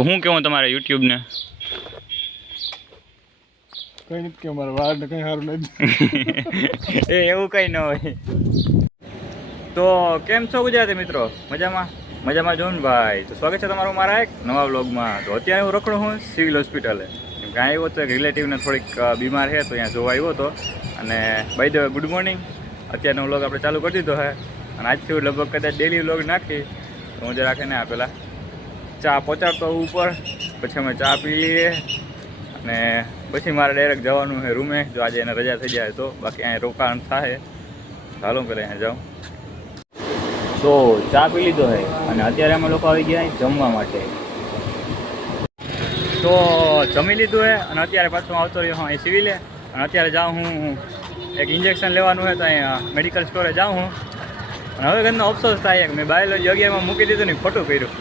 તો હું કેવું તમારે યુટ્યુબ ને કઈ નથી કે મારા વાળ ને કઈ સારું નથી એ એવું કઈ ન હોય. તો કેમ છો ગુજરાતી મિત્રો? મજામાં જોન ભાઈ. તો સ્વાગત છે તમારું મારા એક નવા વ્લોગમાં. તો અત્યારે હું રખડું હું સિવિલ હોસ્પિટલે. ત્યાં આવ્યો હતો એક રિલેટિવને થોડીક બીમાર છે તો ત્યાં જોવા આવ્યો હતો. અને by the way good morning. અત્યારનો વ્લોગ આપણે ચાલુ કરી દીધો છે અને આજથી હું લગભગ કદાચ ડેલી વ્લોગ નાખી તો હું જરા રાખીને પેલા ચા પહોંચાડતો ઉપર, પછી અમે ચા પી લઈએ અને પછી મારે ડાયરેક્ટ જવાનું છે રૂમે, જો આજે એને રજા થઈ જાય તો. બાકી અહીંયા રોકાણ થાય. ચાલો પહેલાં અહીંયા જાઉં. તો ચા પી લીધો છે અને અત્યારે અમે લોકો આવી ગયા જમવા માટે. તો જમી લીધું છે અને અત્યારે પાછું આવતો રહ્યો હું અહીં સિવિલે. અને અત્યારે જાઉં હું એક ઇન્જેક્શન લેવાનું છે તો અહીંયા મેડિકલ સ્ટોરે જાઉં હું. અને હવે ઘરનો અફસોસ થાય કે મેં બાયોલોજી 11માં મૂકી દીધું ને ખોટું કર્યું.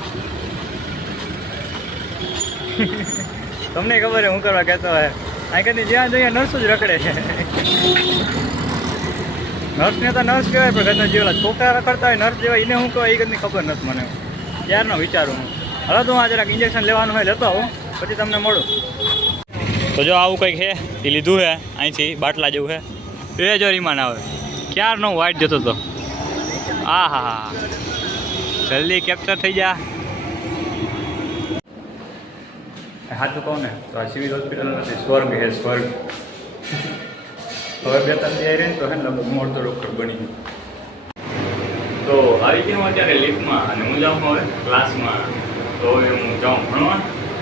તમને ખબર છે હું કરવા કહેતો હોય અહીં કદી જ્યાં જોઈએ નર્સો જ રખડે છે. નર્સને તો નર્સ કહેવાય પણ ઘરના જેવા છોકરા રખડતા હોય નર્સ જેવા એને શું કહેવાય એ કદી ખબર નથી મને. ત્યારનો વિચારું હું. હવે તો હું આ જરાક ઇન્જેક્શન લેવાનું હોય લેતો આવું પછી તમને મળું. તો જો આવું કંઈક છે એ લીધું છે અહીંથી બાટલા જેવું છે એ જો રીમાન આવે ક્યારનો વાઇટ જતો હતો. હા હા હા જલ્દી કેપ્ચર થઈ જા. સાચું કહું ને તો આ સિવિલ હોસ્પિટલ નથી, સ્વર્ગ છે સ્વર્ગ. હવે 2-3 દી રહે ને તો હે ને મોટો ડૉક્ટર બની. તો આવી ગયો હું અત્યારે લિફ્ટમાં અને હું જાઉં હવે ક્લાસમાં. તો હવે હું જાઉં ભણવા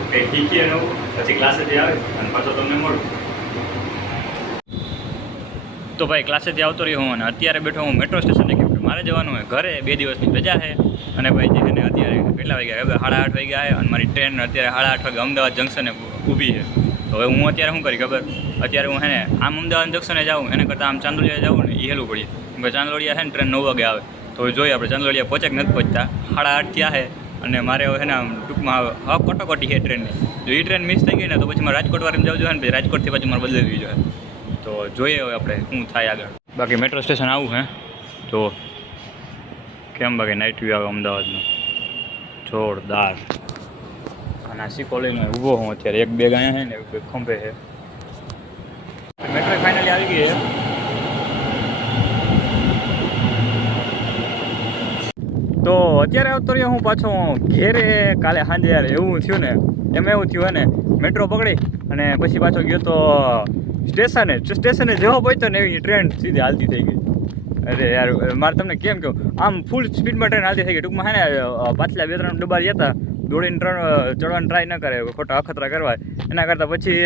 કંઈ શીખીએ નવું પછી ક્લાસેથી આવે અને પાછો તમને મળું. તો ભાઈ ક્લાસેથી આવતો રહ્યો હું અને અત્યારે બેઠો હું મેટ્રો સ્ટેશને, કેમ કે મારે જવાનું હોય ઘરે. 2 દિવસની રજા છે અને ભાઈ જે ને અત્યારે કેટલા વાગ્યા હવે 8:30 વાગ્યા છે અને મારી ટ્રેન અત્યારે 8:30 વાગે અમદાવાદ જંકશને ઊભી છે. તો હવે હું અત્યારે શું કરી ખબર, અત્યારે હું હે ને આમ અમદાવાદ જંકશને જાઉં એના કરતાં આમ ચાંદોડિયા જાઉં ને એ હેલું પડીએ. કેમ કે ચાંદોડિયા છે ને ટ્રેન 9 વાગે આવે. તો હવે જોઈએ આપણે ચાંદોડિયા પહોંચે કે નથી પહોંચતા. 8:30 થયા છે અને મારે હવે છે ને આમ ટૂંકમાં કટોકટી છે ટ્રેનની. જો એ ટ્રેન મિસ થઈ ગઈ ને તો પછી મારે રાજકોટ વાળીને જવું જોઈએ ને, પછી રાજકોટથી પછી મારે બદલવી જોઈએ. તો જોઈએ હવે આપણે શું થાય આગળ. બાકી મેટ્રો સ્ટેશન આવું હે તો કેમ બાકી નાઇટ વ્યૂ આવે અમદાવાદનું જોરદાર. અને આ સિક્કો લઈને ઊભો હું અત્યારે. એક બેગ અહીંયા છે ને એક બેગ ખંભે છે. મેટ્રો ફાઇનલી આવી ગઈ છે. તો અત્યારે આવતો રહ્યો હું પાછો ઘેરે. કાલે સાંજે યાર એવું થયું ને, એમાં એવું થયું હે ને મેટ્રો પકડી અને પછી પાછો ગયો તો સ્ટેશને જેવો પહોંચ્યો ને એવી ટ્રેન સીધી હાલતી થઈ ગઈ. અરે યાર મારે તમને કેમ કહું, આમ ફૂલ સ્પીડમાં ટ્રેન હાલતી થઈ ગઈ. ટૂંકમાં હે ને પાછલા 2-3 ડબ્બા હતા દોડીને ચડવાની ટ્રાય ન કરે, ખોટા અખતરા કરવા. એના કરતાં પછી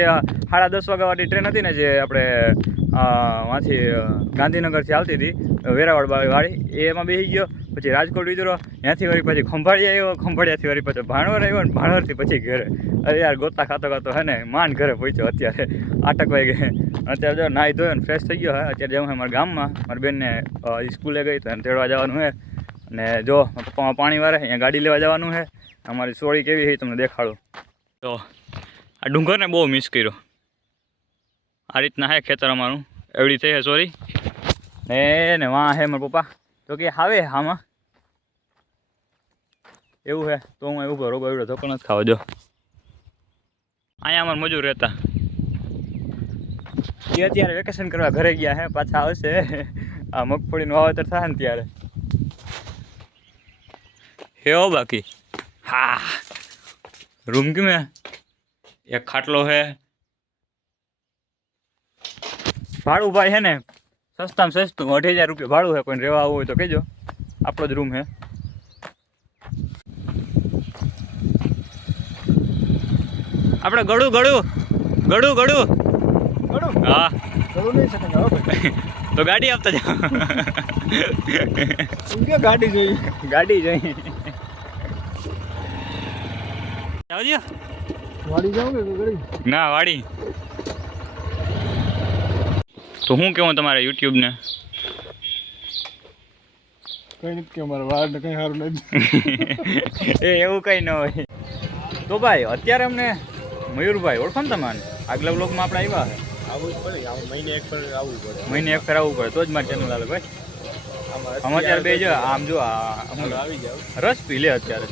10:30 વાગ્યાવાળી ટ્રેન હતી ને જે આપણે વાંથી ગાંધીનગરથી આવતી હતી વેરાવળ વાળી, એમાં બેસી ગયો. પછી રાજકોટ વિચારો, ત્યાંથી વળી પછી ખંભાળિયા આવ્યો, ખંભાળિયાથી વળી પાછો ભાણવર આવ્યો ને ભાણવરથી પછી ઘરે. અરે યાર ગોતા ખાતો હે ને માંડ ઘરે પહોંચ્યો. અત્યારે 8 વાગે અત્યારે જો નાહી ધોયો ને ફ્રેશ થઈ ગયો હે. અત્યારે જાઉં હે મારા ગામમાં, મારી બેનને સ્કૂલે ગઈ તો એને તેડવા જવાનું છે. અને જો પપ્પામાં પાણી વારે અહીંયા ગાડી લેવા જવાનું છે. અમારી સોળી કેવી છે તમને દેખાડું. તો આ ડુંગરને બહુ મિસ કર્યો. આ રીતના હે ખેતર અમારું, એવડી થઈ છે સોરી. ને વાં હે મારા પપ્પા તો કે આવે આમાં એવું છે. તો હું એવું કરો એવડો ધોકો નથી ખાવા. જો અહીંયા અમારા મજૂર રહેતા એ અત્યારે વેકેશન કરવા ઘરે ગયા હે, પાછા આવશે આ મગફળીનું વાવેતર થાય ને ત્યારે. હે બાકી હા રૂમ કેમ હે, એક ખાટલો છે. ભાડું ભાઈ છે ને સસ્તામાં સસ્તું 8,000 રૂપિયા ભાડું છે. કોઈને રહેવા આવવું હોય તો કહેજો, આપણો જ રૂમ છે. આપણે ગળું હા તો ગાડી આપતા જાઓ. ગાડી જોઈએ વાડી જાવ કે ગળી ના વાડી. તો હું કેવું તમારે યુટ્યુબ ને કઈ નથી કે મારા વાળ ને કઈ સારું નથી એ એવું કઈ ન હોય. તો ભાઈ અત્યારે અમને મયુરભાઈ ઓળખો ને તમારે આગલા બ્લોગમાં આપણે આવ્યા છે. આવવું જ પડે, મહિને એક ફેર આવવું પડે. મહિને એક ફેર આવવું પડે તો જ મારી ચેનલ આવે ભાઈ. અમે અત્યારે બે જો આમ જો આવી જાવ રસ પી લે અત્યારે.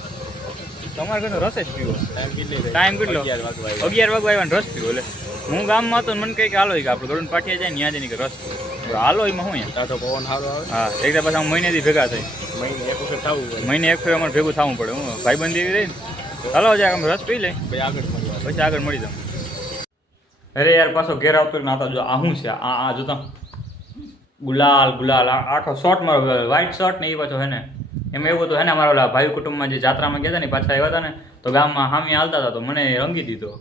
તમારે ઘરનો રસ જ પીવો ટાઈમ કેટલી ટાઈમ કેટલો 11 વાગવા આવ્યા રસ પીવો એટલે હું ગામમાં હતો ને મને કહે કે હાલો કે આપણે ગરુડ પાટિયા જાય ને ત્યાં જઈને કે રસ પીવો હાલો એમાં હું યાર તો પવન સારો આવે હા એકદમ પાછા મહિનેથી ભેગા થઈ મહિને એક વખત થવું હોય મહિને એક ફેર અમારે ભેગું થવું પડે હું ભાઈબંધી એવી રહી ને હાલો જાય અમે રસ પી લઈ ભાઈ આગળ મળીએ પછી આગળ મળી જાઉં અરે યાર પાછો ઘેર આવતો ના હતા જો આ શું છે આ જોતા ગુલાલ ગુલાલ આખો શોર્ટ મારો વ્હાઈટ શર્ટ ને એ પાછો હે ને એમાં એવું હતું હે ને અમારા ઓલા ભાઈ કુટુંબમાં જે જાત્રામાં ગયા હતા ને પાછા આવ્યા હતા ને તો ગામમાં હામી હાલતા હતા તો મને રંગી દીધો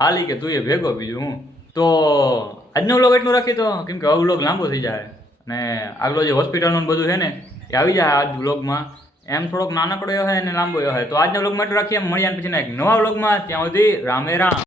હાલી કે તું એ ભેગો બીજું હું તો આજનો વ્લોગ એટલું રાખી તો કેમ કે હવે વ્લોગ લાંબો થઈ જાય અને આગલો જે હોસ્પિટલનું બધું છે ને એ આવી જાય આજ વ્લોગમાં એમ થોડોક નાનકડો હોય અને લાંબો હોય તો આજના વ્લોગમાં એટલું રાખીએ મળ્યા પછી એક નવા વ્લોગમાં ત્યાં સુધી રામે રામ.